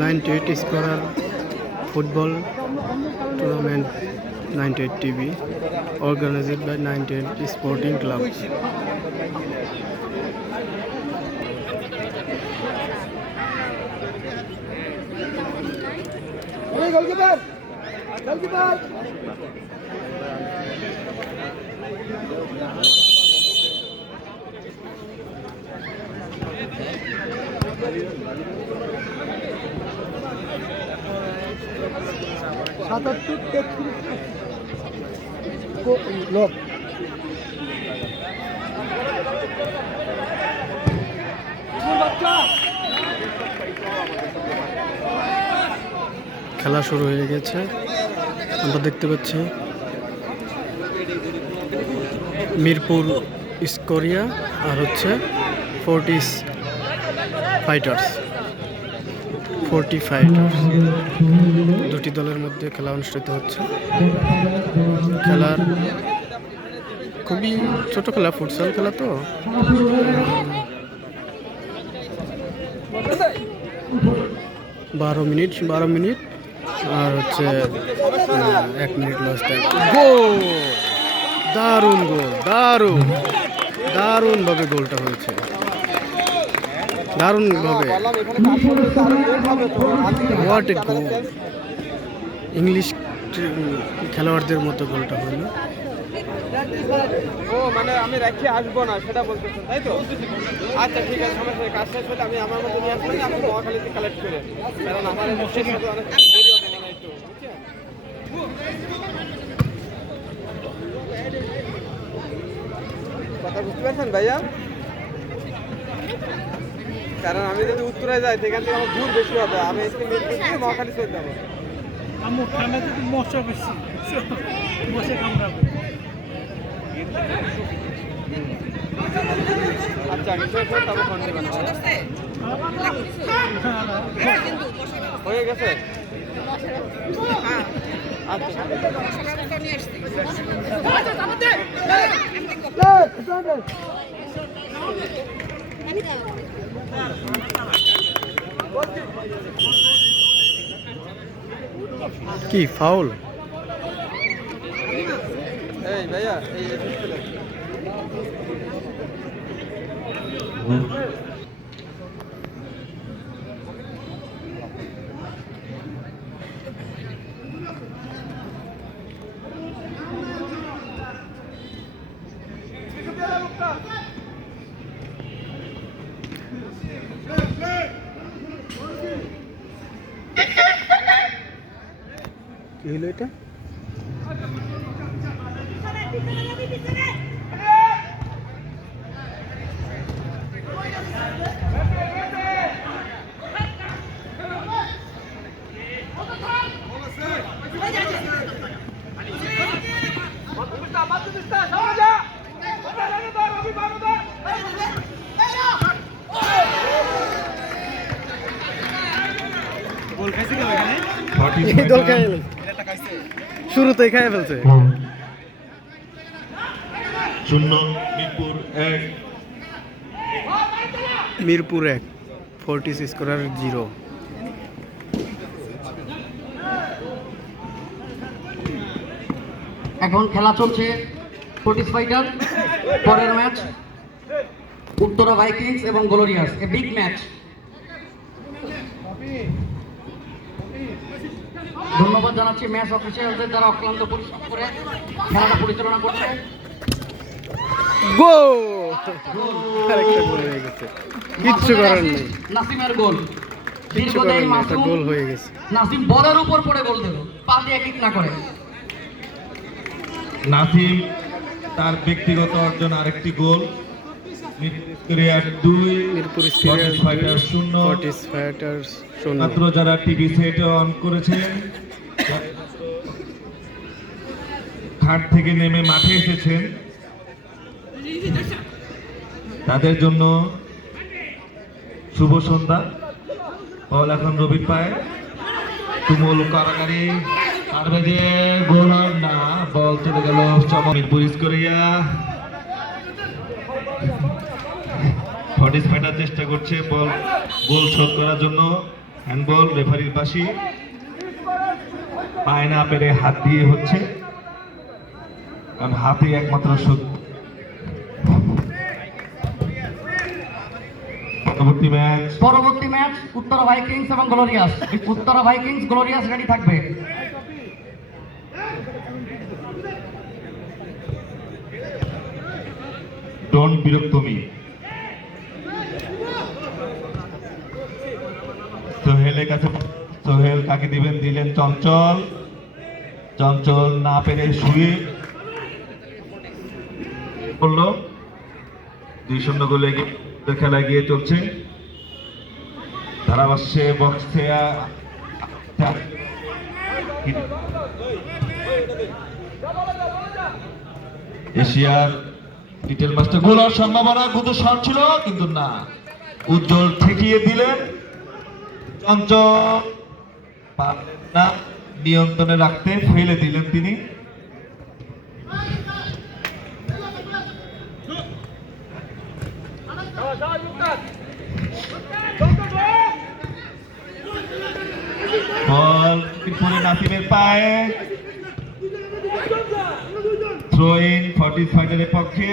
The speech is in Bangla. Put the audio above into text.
98 scorer football tournament 98 TV organized by 98 Sporting Club. Goalkeeper! Goalkeeper! লোক খেলা শুরু হয়ে গেছে, আমরা দেখতে পাচ্ছি মিরপুর স্কোরিয়া আর হচ্ছে ফোর্টিস ফাইটার্স। দুটি দলের মধ্যে খেলা অনুষ্ঠিত হচ্ছে। খেলার খুবই ছোট খেলা, ফুটসল খেলা তো 12 মিনিট আর হচ্ছে 1 মিনিট লাস্ট টাইম। গোল! দারুণ গোল, দারুণভাবে গোলটা হয়েছে, দারুণভাবে। What a goal! ইংলিশ খেলোয়াড়দের মতো গোলটা হলো। ও মানে আমি রাখি আসবো না সেটা বলতেছেন তাই তো? আচ্ছা ঠিক আছে, সমস্যা নেই, কাজ শেষ হলে আমি আমার মতো নিয়ে আসবো, আমি মহাখালীতে কালেক্ট করে, কারণ আমার শেষ হবে অনেক দেরি হবে মনে হয় একটু, বুঝছেন? কথা বুঝতে পারছেন ভাইয়া? কারণ আমি যদি উত্তরায় যাই সেখান থেকে আমার দূর বেশি হবে, আমি এসে মিরপুর থেকে মহাখালী চলে যাবো। আমার ঠান্ডাতে তো মশা বেশি, মশা কামড়াবে। আচ্ছা তারপর ফোন দেবেন। হয়ে গেছে? আচ্ছা কি ফাউল? এই ভাইয়া এই কি হলো এটা? শুরুতেই খাই ফেলছে। 0 মিরপুর 1 ফোর্টিস স্কোরার 0। এখন খেলা চলছে ফোর্টিস ফাইটার, পরের ম্যাচ উত্তরা ভাইকিংস এবং গ্লোরিয়াস, এ বিগ ম্যাচ। ধন্যবাদ জানাচ্ছি ম্যাচ অফিসিয়ালদের যারা অক্লান্ত পরিশ্রম করে খেলাটা পরিচালনা করছে। কিচ্ছু করার নেই, নাসিমের গোল, দীর্ঘদেহী মাসুম গোল হয়ে গেছে। নাসিম বলের উপর পড়ে গোল দিল, পা দিয়ে কিক না করে। নাসিম তার ব্যক্তিগত অর্জন আরেকটি গোল। মিরপুর ফাইটার্স 0। ফোর্টিস ফাইটার্স 0। মাত্র যারা টিভি সেট অন করেছেন, খাট থেকে নেমে মাঠে এসেছেন, তাদের জন্য শুভ সন্ধ্যা। বল এখন রবির পায়ে, তুমুল কারাকারি, পারবে যে গোল না, বল চলে গেল মিরপুর স্কোরিয়া। ফর্টিস ফাইটার চেষ্টা করছে বল গোল শোধ করার জন্য। হ্যান্ডবল রেফারির পাশে, পায় না পেরে হাত দিয়ে হচ্ছে, কারণ হাতে একমাত্র শোধ। পরবর্তী ম্যাচ উত্তরা ভাইকিংস এবং glorious. Uttara Vikings glorious ready থাকবে। ডন বিরক্তমি। সোহেলের কাছে, সোহেল কাকে দিবেন, দিলেন চঞ্চল। চঞ্চল না পেরে শুয়ে পড়লো। 2-0 গোলে খেলা এগিয়ে চলছে। ধারাভাষ্যে বক্সে এশিয়ার লিটল মাস্টার গোল হওয়ার সম্ভাবনা, কিন্তু শট ছিল, কিন্তু না, উজ্জ্বল ঠেকিয়ে দিলেন। চঞ্চল পারলেন না নিয়ন্ত্রণে রাখতে, ফেলে দিলেন তিনি। বল পরে নাসিমের পায়ে, থ্রো ইন ফর্টিস ফাইটারের পক্ষে।